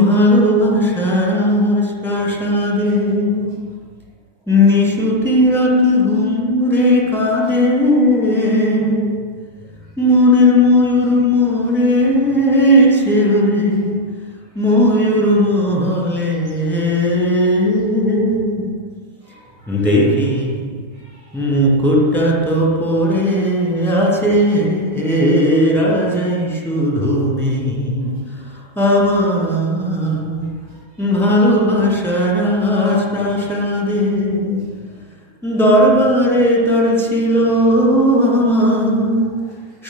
ভালোবাসার প্রাসাদে নিশুতি রাত ঘুরে কাঁদে, মনের ময়ূর মরেছে ময়ূর মহলে। দেখি মুকুটটা তো পড়ে আছে, রাজাই শুধু নেই আমার ভালোবাসার রাজপ্রাসাদে। দরবারে তার ছিল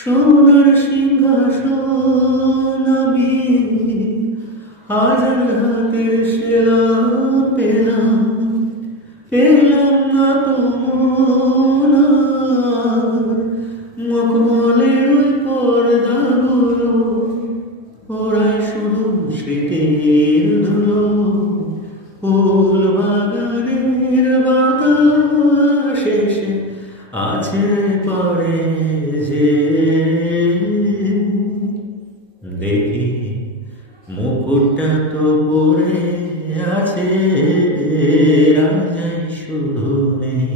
সোনার সিংহাসন, আমি হাজার হাতের সেরা পেলাম না তোমার মখমলের ওই পর্দাগুলো, ওরাই শুধু স্মৃতির ধুলো। ফুল বাগানের বাতাস এসে আছে পড়ে যে, দেখি মুকুটটা তো পড়ে আছে, রাজাই শুধু নেই।